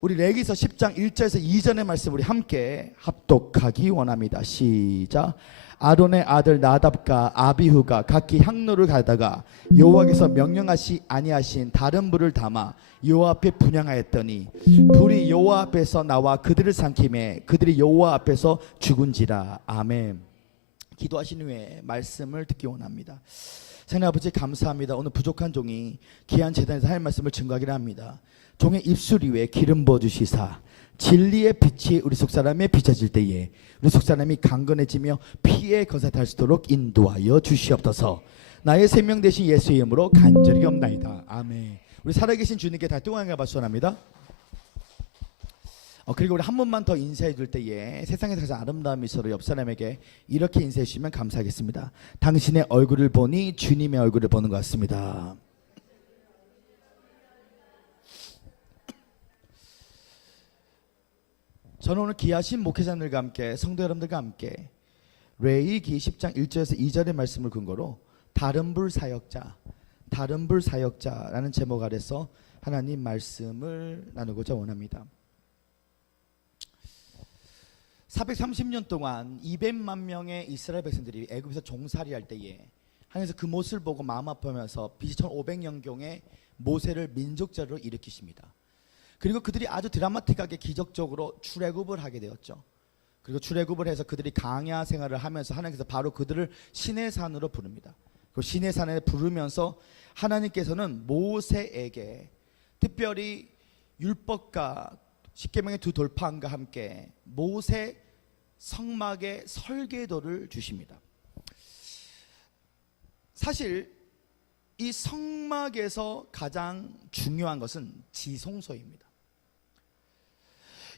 우리 레위기서 10장 1절에서 2절의 말씀 우리 함께 합독하기 원합니다. 시작. 아론의 아들 나답과 아비후가 각기 향로를 가다가 여호와께서 명령하시 아니하신 다른 불을 담아 여호와 앞에 분향하였더니 불이 여호와 앞에서 나와 그들을 삼키매 그들이 여호와 앞에서 죽은지라. 아멘. 기도하신 후에 말씀을 듣기 원합니다. 하나님 아버지 감사합니다. 오늘 부족한 종이 귀한 제단에서 하나님 말씀을 증거하기를 합니다. 종의 입술 위에 기름 부어주시사 진리의 빛이 우리 속사람에 비춰질 때에 우리 속사람이 강건해지며 피에 거사 달 수 있도록 인도하여 주시옵소서. 나의 생명 되신 예수의 이름으로 간절히 없나이다. 아멘. 우리 살아계신 주님께 다 뜨거운 박수 원합니다. 그리고 우리 한 번만 더 인사해 줄 때에 세상에서 가장 아름다운 미소로 옆 사람에게 이렇게 인사해 주시면 감사하겠습니다. 당신의 얼굴을 보니 주님의 얼굴을 보는 것 같습니다. 저는 오늘 귀하신 목회자들과 함께 성도 여러분들과 함께 레위기 10장 1절에서 2절의 말씀을 근거로 다른 불 사역자라는 제목 아래서 하나님 말씀을 나누고자 원합니다. 430년 동안 200만 명의 이스라엘 백성들이 애굽에서 종살이 할 때에 하나님께서 그 모습을 보고 마음 아파하면서 BC 1500년경에 모세를 민족제로 일으키십니다. 그리고 그들이 아주 드라마틱하게 기적적으로 출애굽을 하게 되었죠. 그리고 출애굽을 해서 그들이 광야 생활을 하면서 하나님께서 바로 그들을 시내산으로 부릅니다. 그 시내산에 부르면서 하나님께서는 모세에게 특별히 율법과 십계명의 두 돌판과 함께 모세 성막의 설계도를 주십니다. 사실 이 성막에서 가장 중요한 것은 지성소입니다.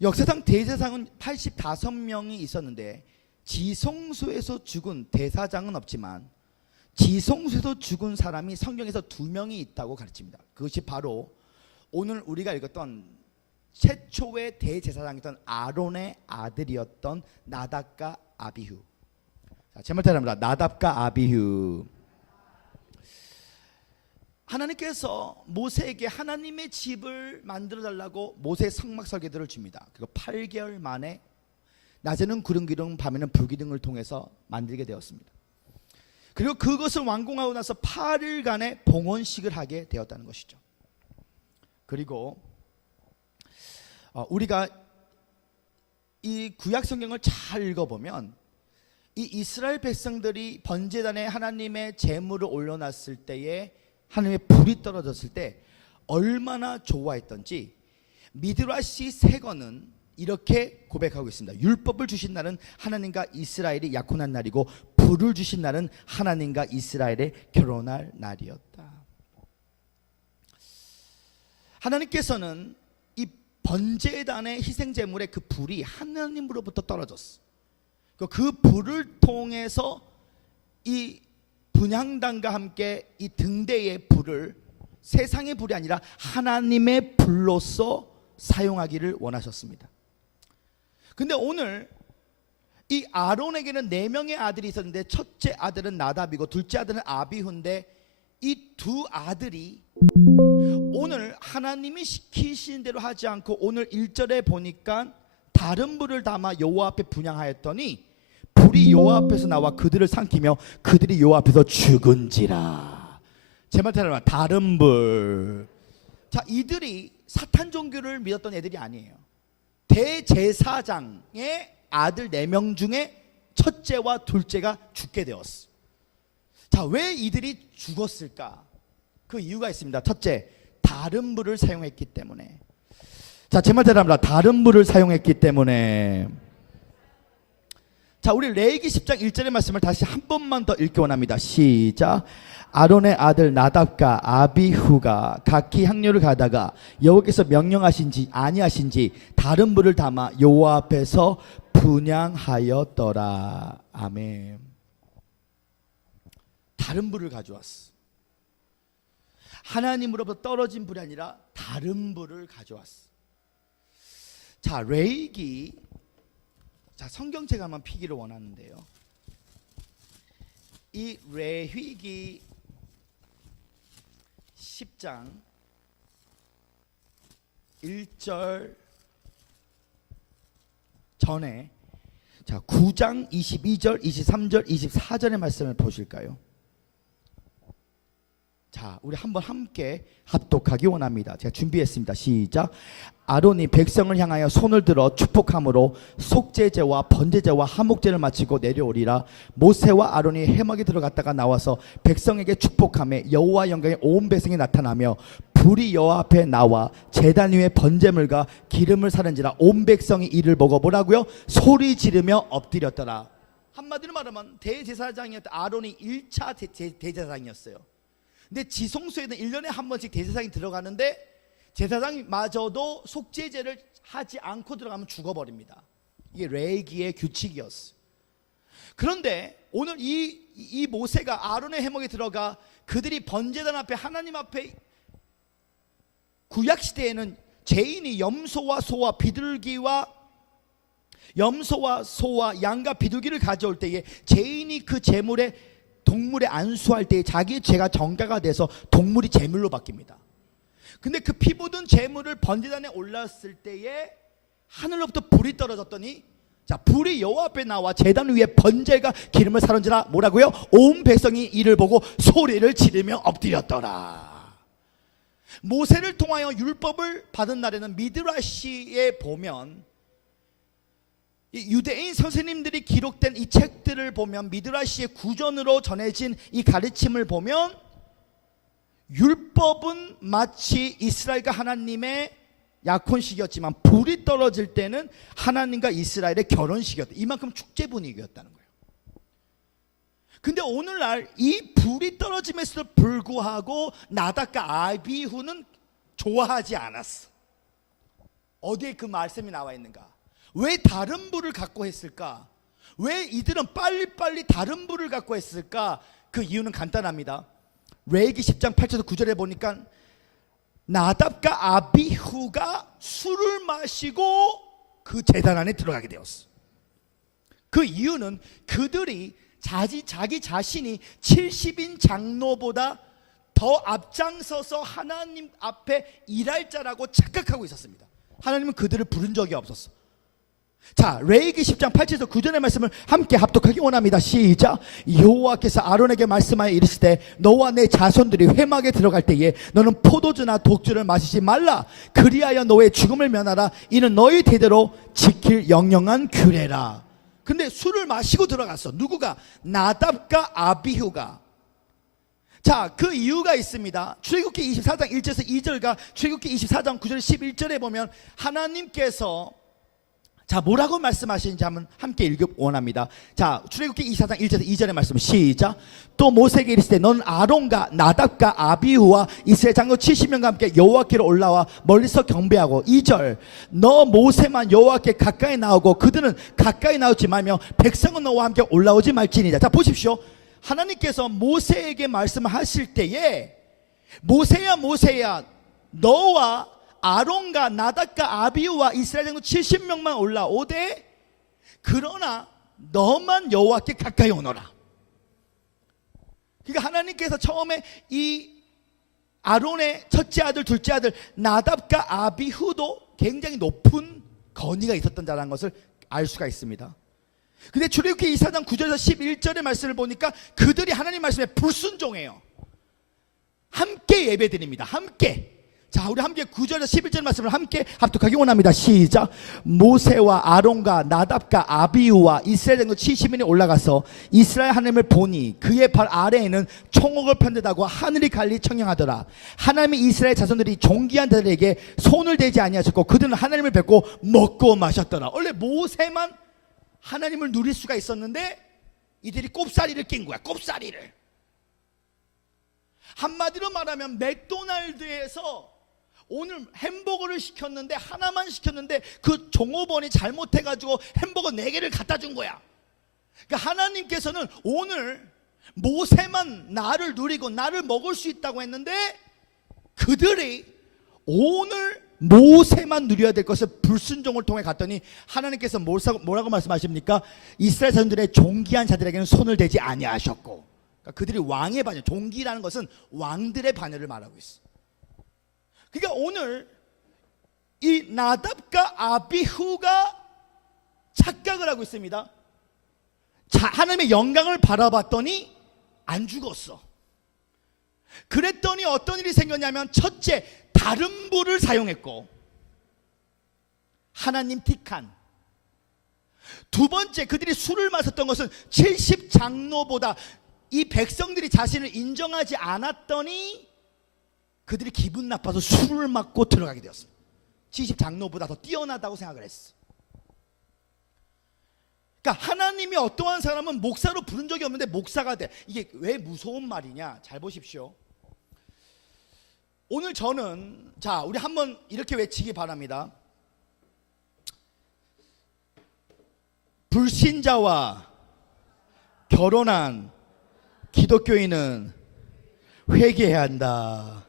역사상 대제사장은 85명이 있었는데 지성소에서 죽은 대사장은 없지만 지성소에서 죽은 사람이 성경에서 2명이 있다고 가르칩니다. 그것이 바로 오늘 우리가 읽었던 최초의 대제사장이었던 아론의 아들이었던 나답과 아비후. 제 말 따라합니다. 나답과 아비후. 하나님께서 모세에게 하나님의 집을 만들어 달라고 모세 성막 설계도를 줍니다. 그리고 8개월 만에 낮에는 구름 기둥 밤에는 불 기둥을 통해서 만들게 되었습니다. 그리고 그것을 완공하고 나서 8일간의 봉헌식을 하게 되었다는 것이죠. 그리고 우리가 이 구약 성경을 잘 읽어보면 이 이스라엘 백성들이 번제단에 하나님의 제물을 올려놨을 때에 하나님의 불이 떨어졌을 때 얼마나 좋아했던지 미드라시 세거는 이렇게 고백하고 있습니다. 율법을 주신 날은 하나님과 이스라엘이 약혼한 날이고 불을 주신 날은 하나님과 이스라엘의 결혼할 날이었다. 하나님께서는 이 번제단의 희생제물의 그 불이 하나님으로부터 떨어졌어. 그 불을 통해서 이 분향단과 함께 이 등대의 불을 세상의 불이 아니라 하나님의 불로서 사용하기를 원하셨습니다. 근데 오늘 이 아론에게는 4명의 아들이 있었는데 첫째 아들은 나답이고 둘째 아들은 아비후인데 이 두 아들이 오늘 하나님이 시키신 대로 하지 않고 오늘 1절에 보니까 다른 불을 담아 여호와 앞에 분향하였더니 불이 여호와 앞에서 나와 그들을 삼키며 그들이 여호와 앞에서 죽은지라. 제 말 따라하면 다른 불. 자, 이들이 사탄 종교를 믿었던 애들이 아니에요. 대제사장의 아들 4명 중에 첫째와 둘째가 죽게 되었어. 자, 왜 이들이 죽었을까? 그 이유가 있습니다. 첫째, 다른 불을 사용했기 때문에. 자, 제 말 따라합니다. 다른 불을 사용했기 때문에. 자, 우리 레위기 10장 1절의 말씀을 다시 한 번만 더 읽기 원합니다. 시작. 아론의 아들 나답과 아비후가 각기 향료를 가다가 여호와께서 명령하신지 아니하신지 다른 불을 담아 여호와 앞에서 분향하였더라. 아멘. 다른 불을 가져왔어. 하나님으로부터 떨어진 불이 아니라 다른 불을 가져왔어. 자, 레위기, 자, 성경책 한번 피기를 원하는데요. 이 레위기 10장 1절 전에 자 9장 22절, 23절, 24절의 말씀을 보실까요? 자, 우리 한번 함께 합독하기 원합니다. 제가 준비했습니다. 시작. 아론이 백성을 향하여 손을 들어 축복함으로 속죄제와 번제제와 화목제를 마치고 내려오리라. 모세와 아론이 회막에 들어갔다가 나와서 백성에게 축복하며 여호와 영광에 온 백성이 나타나며 불이 여호와 앞에 나와 제단 위에 번제물과 기름을 사른지라. 온 백성이 이를 보고 뭐라고요? 소리 지르며 엎드렸더라. 한마디로 말하면 대제사장이었던 아론이 1차 대제사장이었어요. 근데 지성소에는 1년에 한 번씩 대제사장이 들어가는데 제사장마저도 속죄제를 하지 않고 들어가면 죽어버립니다. 이게 레위기의 규칙이었어요. 그런데 오늘 이 모세가 아론의 회막에 들어가 그들이 번제단 앞에 하나님 앞에 구약시대에는 죄인이 염소와 소와 비둘기와 염소와 소와 양과 비둘기를 가져올 때에 죄인이 그 제물에 동물에 안수할 때 자기 죄가 정가가 돼서 동물이 제물로 바뀝니다. 근데 그 피 묻은 제물을 번제단에 올랐을 때에 하늘로부터 불이 떨어졌더니 자 불이 여호와 앞에 나와 제단 위에 번제가 기름을 사른지라. 뭐라고요? 온 백성이 이를 보고 소리를 지르며 엎드렸더라. 모세를 통하여 율법을 받은 날에는 미드라시에 보면 이 유대인 선생님들이 기록된 이 책들을 보면 미드라시의 구전으로 전해진 이 가르침을 보면 율법은 마치 이스라엘과 하나님의 약혼식이었지만 불이 떨어질 때는 하나님과 이스라엘의 결혼식이었다. 이만큼 축제 분위기였다는 거예요. 근데 오늘날 이 불이 떨어짐에도 불구하고 나답과 아비후는 좋아하지 않았어. 어디에 그 말씀이 나와 있는가? 왜 다른 불을 갖고 했을까? 왜 이들은 빨리빨리 다른 불을 갖고 했을까? 그 이유는 간단합니다. 레위기 10장 8절에서 9절에 보니까 나답과 아비후가 술을 마시고 그 제단 안에 들어가게 되었어. 그 이유는 그들이 자기 자신이 70인 장로보다 더 앞장서서 하나님 앞에 일할 자라고 착각하고 있었습니다. 하나님은 그들을 부른 적이 없었어. 자, 레위기 10장 8절에서 9절의 말씀을 함께 합독하기 원합니다. 시작. 여호와께서 아론에게 말씀하여 이르시되 너와 내 자손들이 회막에 들어갈 때에 너는 포도주나 독주를 마시지 말라. 그리하여 너의 죽음을 면하라. 이는 너희 대대로 지킬 영영한 규례라. 근데 술을 마시고 들어갔어. 누구가? 나답과 아비후가. 자, 그 이유가 있습니다. 출애굽기 24장 1절에서 2절과 출애굽기 24장 9절 11절에 보면 하나님께서 자 뭐라고 말씀하시는지 한번 함께 읽기 원합니다. 자 출애굽기 24장 1절에서 2절의 말씀 시작. 또 모세에게 이르시되 너는 아론과 나답과 아비후와 이스라엘 장로 70명과 함께 여호와께로 올라와 멀리서 경배하고. 2절 너 모세만 여호와께 가까이 나오고 그들은 가까이 나오지 말며 백성은 너와 함께 올라오지 말지니라. 자 보십시오. 하나님께서 모세에게 말씀하실 때에 모세야 너와 아론과 나답과 아비후와 이스라엘 장로 70명만 올라오되 그러나 너만 여호와께 가까이 오너라. 그러니까 하나님께서 처음에 이 아론의 첫째 아들 둘째 아들 나답과 아비후도 굉장히 높은 권위가 있었던 자라는 것을 알 수가 있습니다. 근데 출애굽기 24장 9절에서 11절의 말씀을 보니까 그들이 하나님 말씀에 불순종해요. 함께 예배드립니다. 함께. 자 우리 함께 9절에서 11절 말씀을 함께 합독하기 원합니다. 시작. 모세와 아론과 나답과 아비후와 이스라엘 장로 70인이 올라가서 이스라엘 하나님을 보니 그의 발 아래에는 총옥을 편대다고 하늘이 갈리 청명하더라. 하나님이 이스라엘 자손들이 존귀한 자들에게 손을 대지 아니하셨고 그들은 하나님을 뵙고 먹고 마셨더라. 원래 모세만 하나님을 누릴 수가 있었는데 이들이 꼽사리를 낀 거야. 꼽사리를. 한마디로 말하면 맥도날드에서 오늘 햄버거를 시켰는데 하나만 시켰는데 그 종업원이 잘못해가지고 햄버거 4개를 갖다 준 거야. 그러니까 하나님께서는 오늘 모세만 나를 누리고 나를 먹을 수 있다고 했는데 그들이 오늘 모세만 누려야 될 것을 불순종을 통해 갔더니 하나님께서 뭐라고 말씀하십니까? 이스라엘 자손들의 존귀한 자들에게는 손을 대지 아니하셨고. 그러니까 그들이 왕의 반열, 존귀라는 것은 왕들의 반열을 말하고 있어. 그러니까 오늘 이 나답과 아비후가 착각을 하고 있습니다. 하나님의 영광을 바라봤더니 안 죽었어. 그랬더니 어떤 일이 생겼냐면, 첫째, 다른 불을 사용했고, 하나님 택한. 두 번째, 그들이 술을 마셨던 것은 70장로보다 이 백성들이 자신을 인정하지 않았더니 그들이 기분 나빠서 술을 맞고 들어가게 되었습니다. 70장로보다 더 뛰어나다고 생각을 했어. 그러니까 하나님이 어떠한 사람은 목사로 부른 적이 없는데 목사가 돼. 이게 왜 무서운 말이냐? 잘 보십시오. 오늘 저는, 자, 우리 한번 이렇게 외치기 바랍니다. 불신자와 결혼한 기독교인은 회개해야 한다.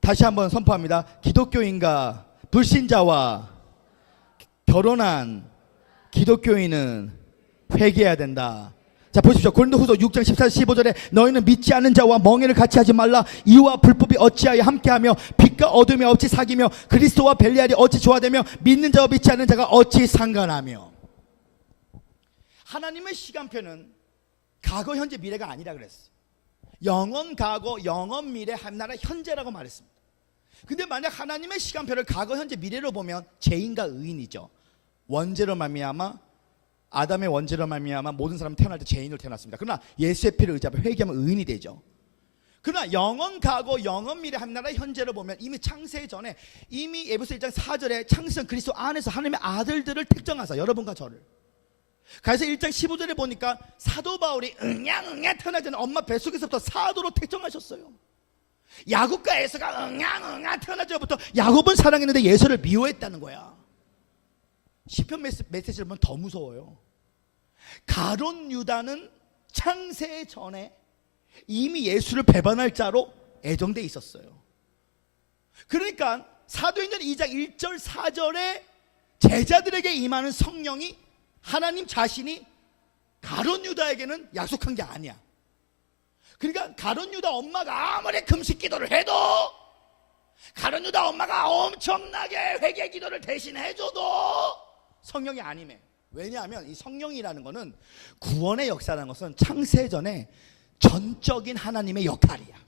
다시 한번 선포합니다. 기독교인과 불신자와 결혼한 기독교인은 회개해야 된다. 자, 보십시오. 고린도후서 6장 14, 15절에 너희는 믿지 않는 자와 멍에를 같이 하지 말라. 이와 불법이 어찌하여 함께하며 빛과 어둠이 어찌 사귀며 그리스도와 벨리알이 어찌 조화되며 믿는 자와 믿지 않는 자가 어찌 상관하며. 하나님의 시간표는 과거, 현재, 미래가 아니라 그랬어요. 영원, 과거, 영원, 미래, 한나라, 현재라고 말했습니다. 근데 만약 하나님의 시간표를 과거, 현재, 미래로 보면 죄인과 의인이죠. 원죄로 말미암아, 아담의 원죄로 말미암아 모든 사람이 태어날 때 죄인으로 태어났습니다. 그러나 예수의 피를 의지하며 회개하면 의인이 되죠. 그러나 영원, 과거, 영원, 미래, 한나라, 현재로 보면 이미 창세 전에, 이미 에베소 1장 4절에 창세전 그리스도 안에서 하나님의 아들들을 택정하사, 여러분과 저를. 그래서 1장 15절에 보니까 사도 바울이 응야 태어나기 전에 엄마 뱃속에서부터 사도로 택정하셨어요. 야곱과 에서가 응야 태어나기 전부터 야곱은 사랑했는데 예수를 미워했다는 거야. 시편 메시지를 보면 더 무서워요. 가룟 유다는 창세 전에 이미 예수를 배반할 자로 애정돼 있었어요. 그러니까 사도행전 2장 1절 4절에 제자들에게 임하는 성령이 하나님 자신이 가룟 유다에게는 약속한 게 아니야. 그러니까 가룟 유다 엄마가 아무리 금식 기도를 해도, 가룟 유다 엄마가 엄청나게 회개 기도를 대신 해줘도 성령이 아니매. 왜냐하면 이 성령이라는 것은, 구원의 역사라는 것은 창세 전에 전적인 하나님의 역할이야.